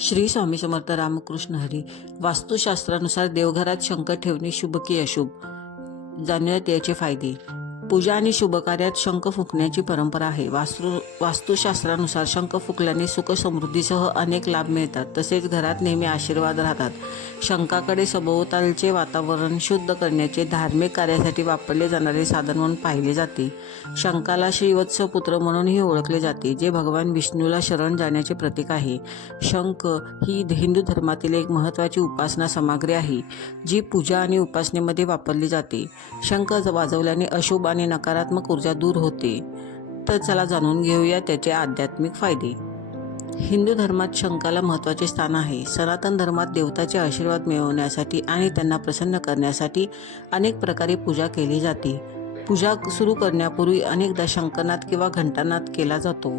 श्री स्वामी समर्थ रामकृष्ण हरी. वास्तुशास्त्रानुसार देवघरात शंकर ठेवणे शुभ की अशुभ. जाणण्यात याचे फायदे. पूजा आणि शुभकार्यात शंख फुकण्याची परंपरा आहे. वास्तु वास्तुशास्त्रानुसार शंख फुकल्याने सुख समृद्धीसह अनेक लाभ मिळतात. तसेच घरात नेहमी आशीर्वाद राहतात. शंखाकडे सभोवतालचे वातावरण शुद्ध करण्याचे धार्मिक कार्यासाठी वापरले जाणारे साधन म्हणून पाहिले जाते. शंखाला श्रीवत्स पुत्र म्हणूनही ओळखले जाते जे भगवान विष्णूला शरण जाण्याचे प्रतीक आहे. शंख ही हिंदू धर्मातील एक महत्त्वाची उपासना सामग्री आहे जी पूजा आणि उपासनेमध्ये वापरली जाते. शंख वाजवल्याने अशुभ आणि नकारात्मक ऊर्जा दूर होते. तर चला जाणून घेऊया त्याचे आध्यात्मिक फायदे. हिंदू धर्मात शंकाला महत्त्वाचे स्थान आहे. सनातन धर्मात देवताचे आशीर्वाद मिळवण्यासाठी आणि त्यांना प्रसन्न करण्यासाठी अनेक प्रकारे पूजा केली जाते. पूजा सुरू करण्यापूर्वी अनेकदा शंखनाद किंवा घंटानाद केला जातो.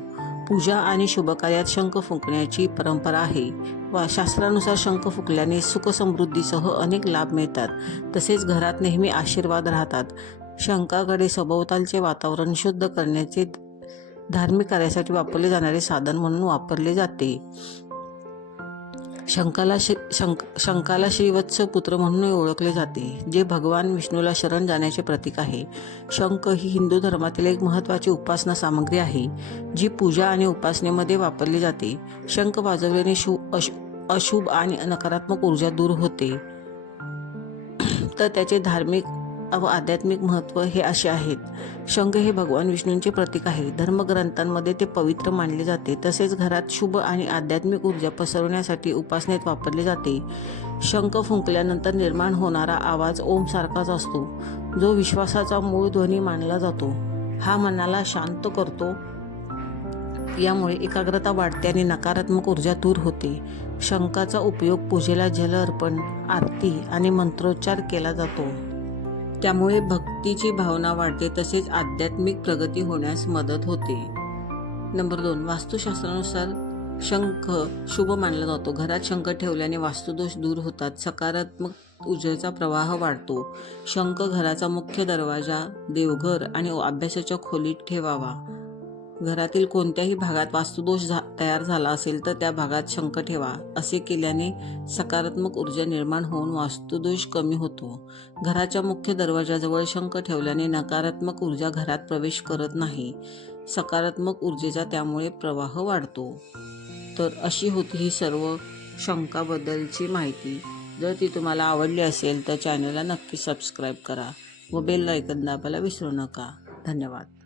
पूजा आणि शुभकार्यात शंख फुंकण्याची परंपरा आहे. वा शास्त्रानुसार शंख फुकल्याने सुखसमृद्धीसह अनेक लाभ मिळतात. तसेच घरात नेहमी आशीर्वाद राहतात. शंकाकडे सभोवतालचे वातावरण शुद्ध करण्याचे धार्मिक कार्यासाठी वापरले जाणारे साधन म्हणून वापरले जाते. शंकाला शि शंक शंकाला श्रीवत्स पुत्र म्हणून ओळखले जाते जे भगवान विष्णूला शरण जाण्याचे प्रतीक आहे. शंख ही हिंदू धर्मातील एक महत्त्वाची उपासना सामग्री आहे जी पूजा आणि उपासनेमध्ये वापरली जाते. शंख वाजवल्याने शु अशु अशुभ आणि नकारात्मक ऊर्जा दूर होते. तर त्याचे धार्मिक व आध्यात्मिक महत्त्व हे असे आहेत. शंख हे भगवान विष्णूंचे प्रतीक आहे. धर्मग्रंथांमध्ये ते पवित्र मानले जाते. तसेच घरात शुभ आणि आध्यात्मिक ऊर्जा पसरवण्यासाठी उपासनेत वापरले जाते. शंख फुंकल्यानंतर निर्माण होणारा आवाज ओम सारखाच असतो. जो विश्वासाचा मूळ ध्वनी मानला जातो. हा मनाला शांत करतो. यामुळे एकाग्रता वाढते आणि नकारात्मक ऊर्जा दूर होते. शंखाचा उपयोग पूजेला जल अर्पण आरती आणि मंत्रोच्चार केला जातो. त्यामुळे भक्तीची भावना वाढते तसेच आध्यात्मिक प्रगती होण्यास मदत होते. नंबर दोन वास्तुशास्त्रानुसार शंख शुभ मानला जातो. घरात शंख ठेवल्याने वास्तुदोष दूर होतात. सकारात्मक ऊर्जेचा प्रवाह वाढतो. शंख घराचा मुख्य दरवाजा देवघर आणि अभ्यासाच्या खोलीत ठेवावा. घरातील कोणत्याही भागात वास्तुदोष झा तयार झाला असेल तर त्या भागात शंख ठेवा. असे केल्याने सकारात्मक ऊर्जा निर्माण होऊन वास्तुदोष कमी होतो. घराच्या मुख्य दरवाजाजवळ शंख ठेवल्याने नकारात्मक ऊर्जा घरात प्रवेश करत नाही. सकारात्मक ऊर्जेचा त्यामुळे प्रवाह वाढतो. तर अशी होती ही सर्व शंकाबद्दलची माहिती. जर ती तुम्हाला आवडली असेल तर चॅनलला नक्की सबस्क्राईब करा व बेल आयकन दाबायला विसरू नका. धन्यवाद.